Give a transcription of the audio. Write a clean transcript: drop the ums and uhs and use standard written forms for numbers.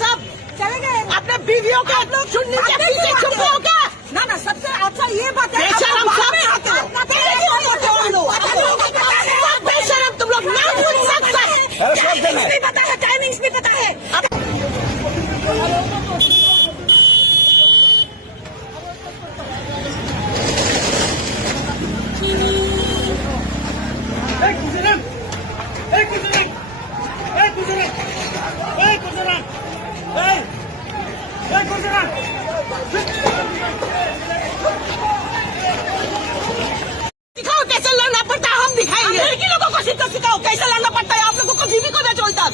सब अपने बीवियों के आप लोग सुनने के पीछे छुपे हो क्या? ना सबसे अच्छा ये बात है बेशरम तुम लोग ना पूछ सकते भी पता है, टाइमिंग्स भी पता है। सिखाओ कैसे लड़ना पड़ता है, हम दिखाएंगे। लड़की लोगों को सिखाओ कैसे लड़ना पड़ता है। आप लोगों को बीवी को ना छोड़ता।